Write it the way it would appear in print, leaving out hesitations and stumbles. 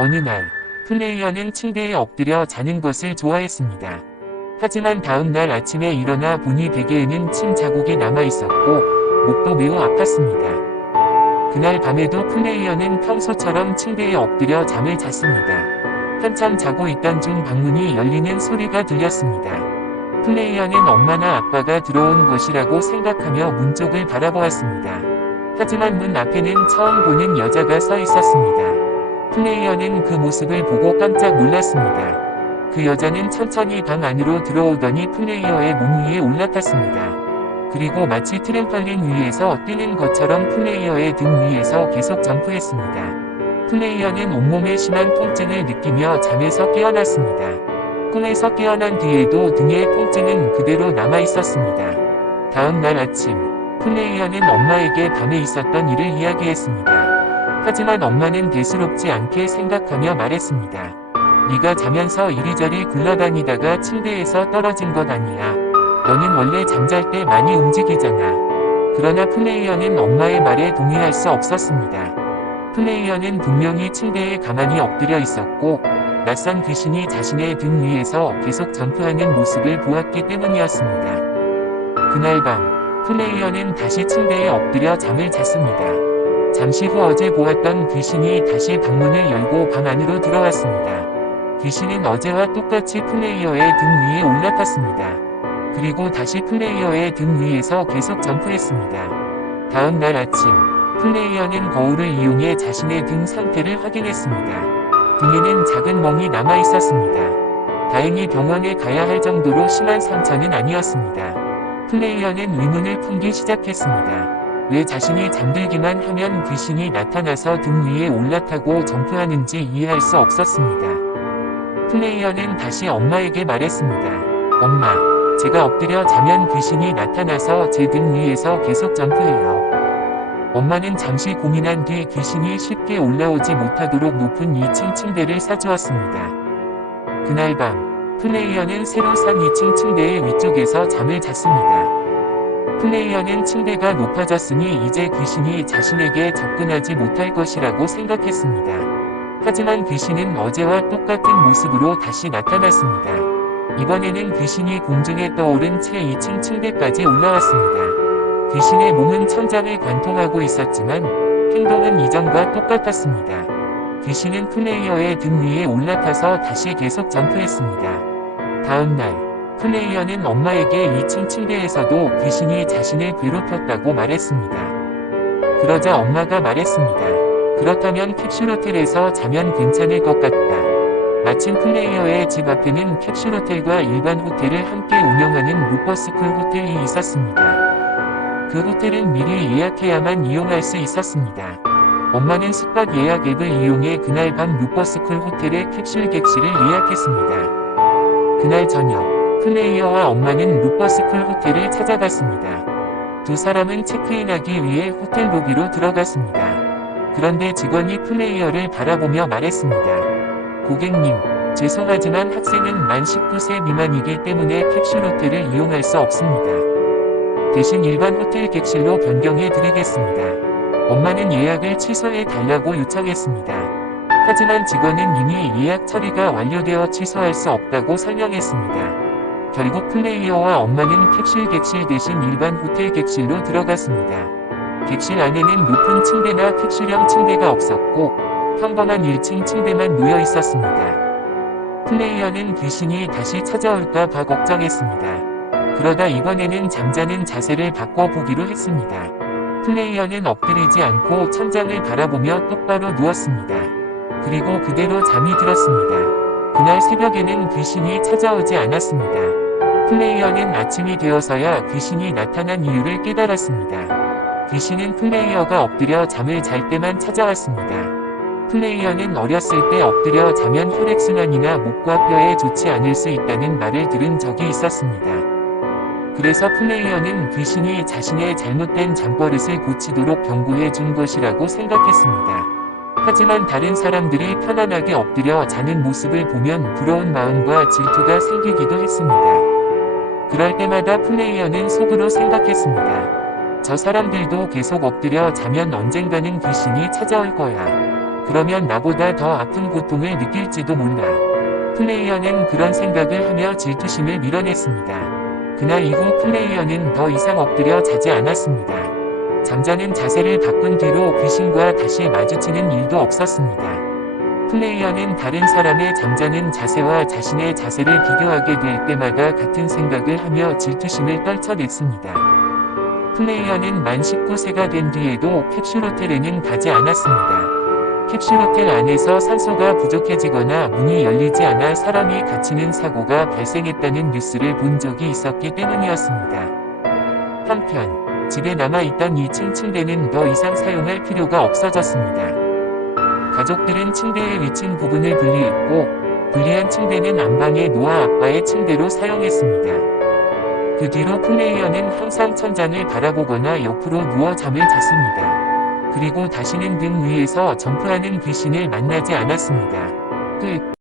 어느 날, 플레이어는 침대에 엎드려 자는 것을 좋아했습니다. 하지만 다음 날 아침에 일어나 보니 베개에는 침 자국이 남아 있었고, 목도 매우 아팠습니다. 그날 밤에도 플레이어는 평소처럼 침대에 엎드려 잠을 잤습니다. 한참 자고 있던 중 방문이 열리는 소리가 들렸습니다. 플레이어는 엄마나 아빠가 들어온 것이라고 생각하며 문 쪽을 바라보았습니다. 하지만 문 앞에는 처음 보는 여자가 서 있었습니다. 플레이어는 그 모습을 보고 깜짝 놀랐습니다. 그 여자는 천천히 방 안으로 들어오더니 플레이어의 몸 위에 올라탔습니다. 그리고 마치 트램펄린 위에서 뛰는 것처럼 플레이어의 등 위에서 계속 점프했습니다. 플레이어는 온몸에 심한 통증을 느끼며 잠에서 깨어났습니다. 꿈에서 깨어난 뒤에도 등의 통증은 그대로 남아 있었습니다. 다음 날 아침, 플레이어는 엄마에게 밤에 있었던 일을 이야기했습니다. 하지만 엄마는 대수롭지 않게 생각하며 말했습니다. 네가 자면서 이리저리 굴러다니다가 침대에서 떨어진 것 아니야. 너는 원래 잠잘 때 많이 움직이잖아. 그러나 플레이어는 엄마의 말에 동의할 수 없었습니다. 플레이어는 분명히 침대에 가만히 엎드려 있었고, 낯선 귀신이 자신의 등 위에서 계속 점프하는 모습을 보았기 때문이었습니다. 그날 밤, 플레이어는 다시 침대에 엎드려 잠을 잤습니다. 잠시 후 어제 보았던 귀신이 다시 방문을 열고 방 안으로 들어왔습니다. 귀신은 어제와 똑같이 플레이어의 등 위에 올라탔습니다. 그리고 다시 플레이어의 등 위에서 계속 점프했습니다. 다음 날 아침, 플레이어는 거울을 이용해 자신의 등 상태를 확인했습니다. 등에는 작은 멍이 남아 있었습니다. 다행히 병원에 가야 할 정도로 심한 상처는 아니었습니다. 플레이어는 의문을 품기 시작했습니다. 왜 자신이 잠들기만 하면 귀신이 나타나서 등 위에 올라타고 점프하는지 이해할 수 없었습니다. 플레이어는 다시 엄마에게 말했습니다. 엄마, 제가 엎드려 자면 귀신이 나타나서 제 등 위에서 계속 점프해요. 엄마는 잠시 고민한 뒤 귀신이 쉽게 올라오지 못하도록 높은 2층 침대를 사주었습니다. 그날 밤, 플레이어는 새로 산 2층 침대의 위쪽에서 잠을 잤습니다. 플레이어는 침대가 높아졌으니 이제 귀신이 자신에게 접근하지 못할 것이라고 생각했습니다. 하지만 귀신은 어제와 똑같은 모습으로 다시 나타났습니다. 이번에는 귀신이 공중에 떠오른 채 2층 침대까지 올라왔습니다. 귀신의 몸은 천장을 관통하고 있었지만 행동은 이전과 똑같았습니다. 귀신은 플레이어의 등 위에 올라타서 다시 계속 점프했습니다. 다음 날, 플레이어는 엄마에게 2층 침대에서도 귀신이 자신을 괴롭혔다고 말했습니다. 그러자 엄마가 말했습니다. 그렇다면 캡슐호텔에서 자면 괜찮을 것 같다. 마침 플레이어의 집 앞에는 캡슐호텔과 일반 호텔을 함께 운영하는 루퍼스쿨 호텔이 있었습니다. 그 호텔은 미리 예약해야만 이용할 수 있었습니다. 엄마는 숙박 예약 앱을 이용해 그날 밤 루퍼스쿨 호텔의 캡슐 객실을 예약했습니다. 그날 저녁, 플레이어와 엄마는 루퍼스쿨 호텔을 찾아갔습니다. 두 사람은 체크인하기 위해 호텔 로비로 들어갔습니다. 그런데 직원이 플레이어를 바라보며 말했습니다. 고객님, 죄송하지만 학생은 만 19세 미만이기 때문에 캡슐 호텔을 이용할 수 없습니다. 대신 일반 호텔 객실로 변경해 드리겠습니다. 엄마는 예약을 취소해 달라고 요청했습니다. 하지만 직원은 이미 예약 처리가 완료되어 취소할 수 없다고 설명했습니다. 결국 플레이어와 엄마는 캡슐 객실 대신 일반 호텔 객실로 들어갔습니다. 객실 안에는 높은 침대나 캡슐형 침대가 없었고 평범한 1층 침대만 놓여 있었습니다. 플레이어는 귀신이 다시 찾아올까 봐 걱정했습니다. 그러다 이번에는 잠자는 자세를 바꿔보기로 했습니다. 플레이어는 엎드리지 않고 천장을 바라보며 똑바로 누웠습니다. 그리고 그대로 잠이 들었습니다. 그날 새벽에는 귀신이 찾아오지 않았습니다. 플레이어는 아침이 되어서야 귀신이 나타난 이유를 깨달았습니다. 귀신은 플레이어가 엎드려 잠을 잘 때만 찾아왔습니다. 플레이어는 어렸을 때 엎드려 자면 혈액순환이나 목과 뼈에 좋지 않을 수 있다는 말을 들은 적이 있었습니다. 그래서 플레이어는 귀신이 자신의 잘못된 잠버릇을 고치도록 경고해 준 것이라고 생각했습니다. 하지만 다른 사람들이 편안하게 엎드려 자는 모습을 보면 부러운 마음과 질투가 생기기도 했습니다. 그럴 때마다 플레이어는 속으로 생각했습니다. 저 사람들도 계속 엎드려 자면 언젠가는 귀신이 찾아올 거야. 그러면 나보다 더 아픈 고통을 느낄지도 몰라. 플레이어는 그런 생각을 하며 질투심을 밀어냈습니다. 그날 이후 플레이어는 더 이상 엎드려 자지 않았습니다. 잠자는 자세를 바꾼 뒤로 귀신과 다시 마주치는 일도 없었습니다. 플레이어는 다른 사람의 잠자는 자세와 자신의 자세를 비교하게 될 때마다 같은 생각을 하며 질투심을 떨쳐냈습니다. 플레이어는 만 19세가 된 뒤에도 캡슐호텔에는 가지 않았습니다. 캡슐호텔 안에서 산소가 부족해지거나 문이 열리지 않아 사람이 갇히는 사고가 발생했다는 뉴스를 본 적이 있었기 때문이었습니다. 한편 집에 남아있던 2층 침대는 더 이상 사용할 필요가 없어졌습니다. 가족들은 침대의 위층 부분을 분리했고 분리한 침대는 안방에 놓아 아빠의 침대로 사용했습니다. 그 뒤로 플레이어는 항상 천장을 바라보거나 옆으로 누워 잠을 잤습니다. 그리고 다시는 등 위에서 점프하는 귀신을 만나지 않았습니다. 끝.